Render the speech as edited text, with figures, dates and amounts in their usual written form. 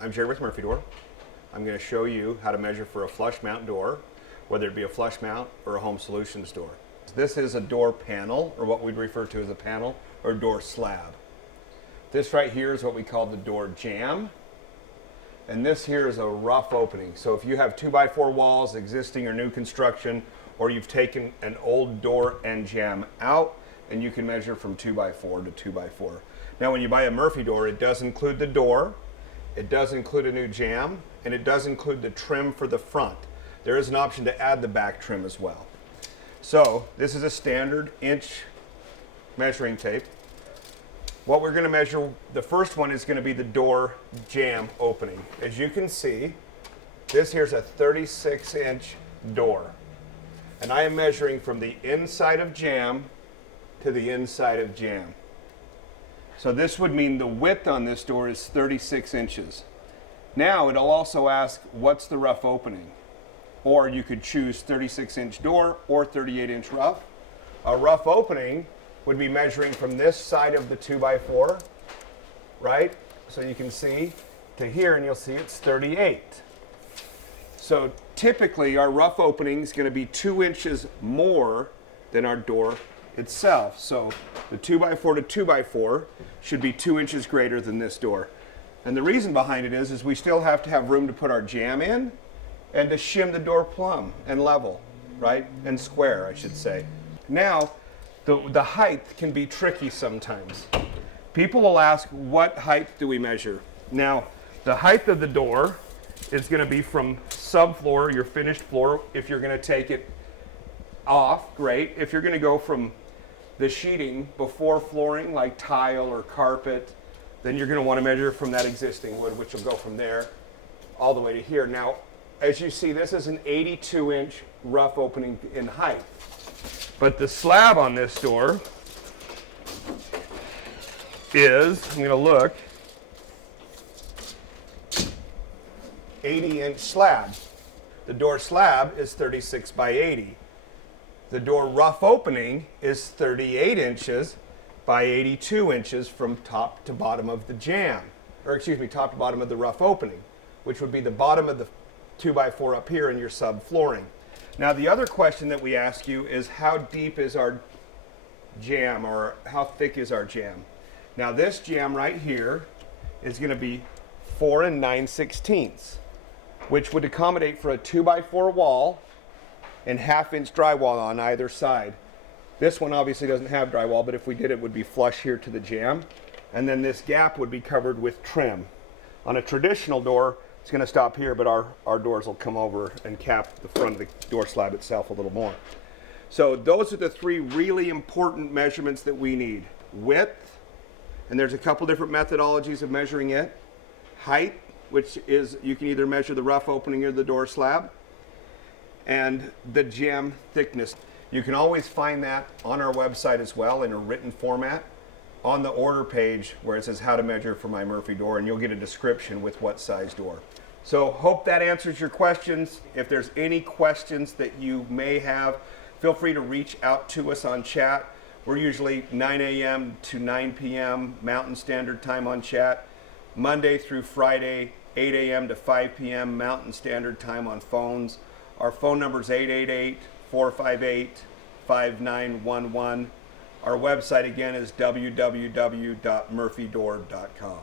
I'm Jerry with Murphy Door. I'm going to show you how to measure for a flush mount door, whether it be a flush mount or a Home Solutions door. This is a door panel, or what we'd refer to as a panel, or door slab. This right here is what we call the door jamb, and this here is a rough opening. So if you have 2x4 walls, existing or new construction, or you've taken an old door and jamb out, and you can measure from 2x4 to 2x4. Now when you buy a Murphy door, it does include the door, it does include a new jamb, and it does include the trim for the front. There is an option to add the back trim as well. So this is a standard inch measuring tape. What we're going to measure, the first one is going to be the door jamb opening. As you can see, this here's a 36-inch door. And I am measuring from the inside of jamb to the inside of jamb. So this would mean the width on this door is 36 inches. Now it'll also ask, what's the rough opening? Or you could choose 36-inch door or 38-inch rough. A rough opening would be measuring from this side of the 2x4, right? So you can see to here, and you'll see it's 38. So typically our rough opening is going to be 2 inches more than our door itself. So the 2x4 to 2x4 should be 2 inches greater than this door. And the reason behind it is we still have to have room to put our jamb in and to shim the door plumb and level, right? And square, I should say. Now, the height can be tricky sometimes. People will ask, what height do we measure? Now, the height of the door is going to be from subfloor, your finished floor. If you're going to take it off, great. If you're going to go from the sheeting before flooring, like tile or carpet, then you're going to want to measure from that existing wood, which will go from there all the way to here. Now, as you see, this is an 82-inch rough opening in height. But the slab on this door is, I'm going to look, 80-inch slab. The door slab is 36 by 80. The door rough opening is 38 inches by 82 inches from top to bottom of the jamb, or excuse me, top to bottom of the rough opening, which would be the bottom of the 2x4 up here in your sub flooring. Now the other question that we ask you is, how deep is our jamb, or how thick is our jamb? Now this jamb right here is going to be 4 9/16, which would accommodate for a 2x4 wall and 1/2-inch drywall on either side. This one obviously doesn't have drywall, but if we did, it would be flush here to the jamb. And then this gap would be covered with trim. On a traditional door, it's going to stop here, but our doors will come over and cap the front of the door slab itself a little more. So those are the three really important measurements that we need. Width, and there's a couple different methodologies of measuring it. Height, which is, you can either measure the rough opening or the door slab. And the jamb thickness. You can always find that on our website as well in a written format on the order page where it says how to measure for my Murphy door, and you'll get a description with what size door. So hope that answers your questions. If there's any questions that you may have, feel free to reach out to us on chat. We're usually 9 a.m. to 9 p.m. Mountain Standard Time on chat. Monday through Friday, 8 a.m. to 5 p.m. Mountain Standard Time on phones. Our phone number is 888-458-5911. Our website again is www.murphydoor.com.